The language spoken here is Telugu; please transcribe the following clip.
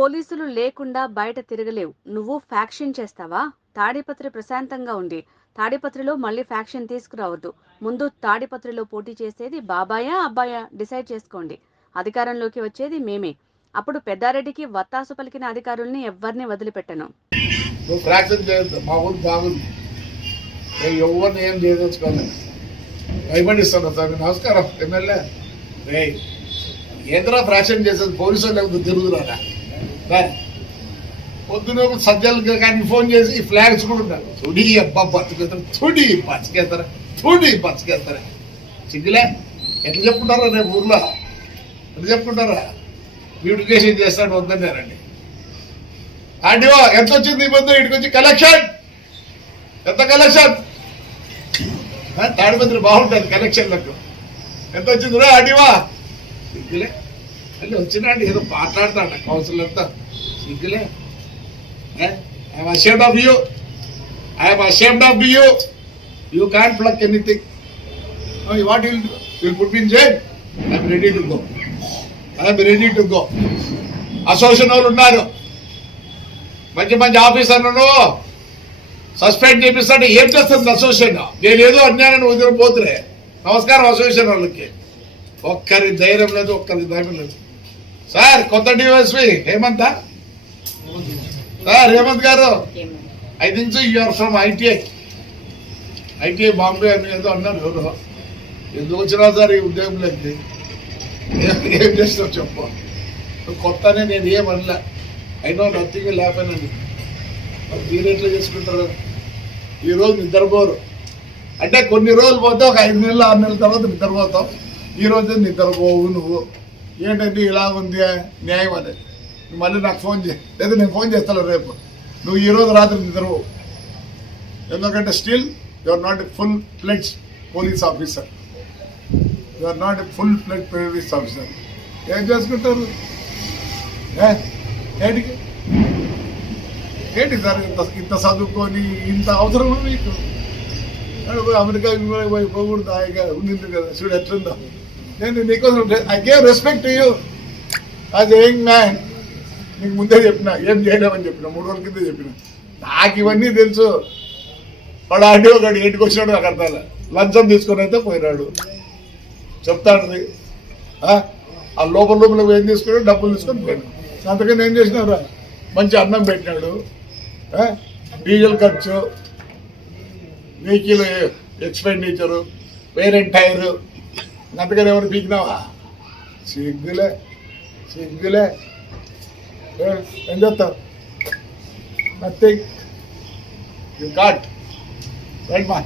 పోలీసులు లేకుండా బయట తిరగలేవు. నువ్వు ఫ్యాక్షన్ చేస్తావా? తాడిపత్రి ప్రశాంతంగా ఉంది. తాడిపత్రిలో మళ్ళీ ఫ్యాక్షన్ తీసుకురావద్దు. ముందు తాడిపత్రిలో పోటీ చేసేది బాబాయా అబ్బాయా డిసైడ్ చేసుకోండి. అధికారంలోకి వచ్చేది మేమే. అప్పుడు పెద్దారెడ్డికి వత్తాసు పలికిన అధికారుల్ని ఎవ్వరిని వదిలిపెట్టను. నువ్వు ఫ్రాక్షన్ చేయొద్దు. మా ఊరు బాగుంది. నేను ఎవరిని ఏం చేయదలుచుకోలేదు. భయపడిస్తాను సార్. నమస్కారం ఎమ్మెల్యే. రే ఏంద్రా ఫ్రాక్షన్ చేసేది? పోలీసు వాళ్ళు తిరుగుతురా పొద్దున సజ్జలు కానీ ఫోన్ చేసి ఈ ఫ్లాగ్స్ కూడా ఉన్నారు. తుడి అబ్బా బతుకేస్తారా, తుడి బతికేస్తారా, తుడి బతికేస్తారా. సిగ్గులే ఎట్లా చెప్పుకుంటారా? రేపు ఊర్లో ఎట్లా చెప్పుకుంటారా? బ్యూటిఫికేషన్ చేస్తాడు వద్దన్నారండి. ఆంటీవో ఎంత వచ్చింది ఈ పొద్దు ఇటుకు వచ్చి కలెక్షన్ ఎంత కలెక్షన్? తాడిపత్రి బాగుంటుంది కలెక్షన్లకు. ఎంత వచ్చింది రా ఆంటీవా? సిగ్గులే మళ్ళీ వచ్చినాడు ఏదో మాట్లాడతాడు కౌన్సిల్ అంతా. సిగ్గులే. I'm ashamed of you. I am ashamed of you. You can't pluck anything. What you will do? You will put me in jail? I am ready to go. I am ready to go. Association వాళ్ళు ఉన్నారు, మంచి మంచి ఆఫీసర్లను సస్పెండ్ చేపిస్తాడు. ఏం చేస్తుంది అసోసియేషన్? నేను ఏదో అన్యాయాన్ని వదిలిపోతురే. నమస్కారం అసోసియేషన్ వాళ్ళకి. ఒక్కరి ధైర్యం లేదు, ఒక్కరి ధైర్యం లేదు. సార్ కొత్త డివైఎస్పీ హేమంత్ సార్, హేమంత్ గారు I think so you are from ITI Bombay అని ఏదో అన్నారు. ఎవరు ఎందుకు వచ్చినా సార్ ఈ ఉద్యోగంలోకి? ఏం చేస్తావు చెప్పు. నువ్వు కొత్తనే నేను ఏమనలే. ఐ నో నథింగ్ లేపనండి. మీరు ఎట్లా చేసుకుంటారు? ఈరోజు నిద్రపోరు అంటే కొన్ని రోజులు పోతే ఒక 5 నెలలు 6 నెలల తర్వాత నిద్రపోతావు. ఈ రోజే నిద్రపోవు నువ్వు. ఏంటంటే ఇలా ఉంది న్యాయం అనేది. మళ్ళీ నాకు ఫోన్ చేయి, లేదా నేను ఫోన్ చేస్తాను రేపు. నువ్వు ఈరోజు రాత్రి నిద్రపోవు. ఎందుకంటే still you are not a full fledged police officer. You are not a full fledged police officer. ఏం చేసుకుంటారు? ఏంటికి ఏంటి సార్ ఇంత చదువుకొని ఇంత అవసరమా మీకు? అమెరికా పోకూడదు హాయిగా ఉండింది కదా. చూడు ఎట్లుందో. నేను నీకోసం I gave respect to you as a young man. నీకు ముందే చెప్పిన ఏం చేయలేమని చెప్పిన, 3 రోజుల కింద చెప్పిన. నాకు ఇవన్నీ తెలుసు. వాడు ఆంటీ ఒకటి ఇంటికి వచ్చినాడు, నాకు అర్థం లంచం తీసుకొని అయితే పోయినాడు చెప్తాడు. ఆ లోపల ఏం తీసుకున్నాడు? డబ్బులు తీసుకొని పోయినాడు. అంతకని ఏం చేసినారా? మంచి అన్నం పెట్టినాడు, డీజిల్ ఖర్చు, వెహికల్ ఎక్స్పెండిచరు, పేరెంట్ టైరు. అంతకని ఎవరు పీకినావా? సిగ్గులే సిగ్గులే. ఏం చేస్తావు? నథింగ్. యూ కాట్ రైట్ మా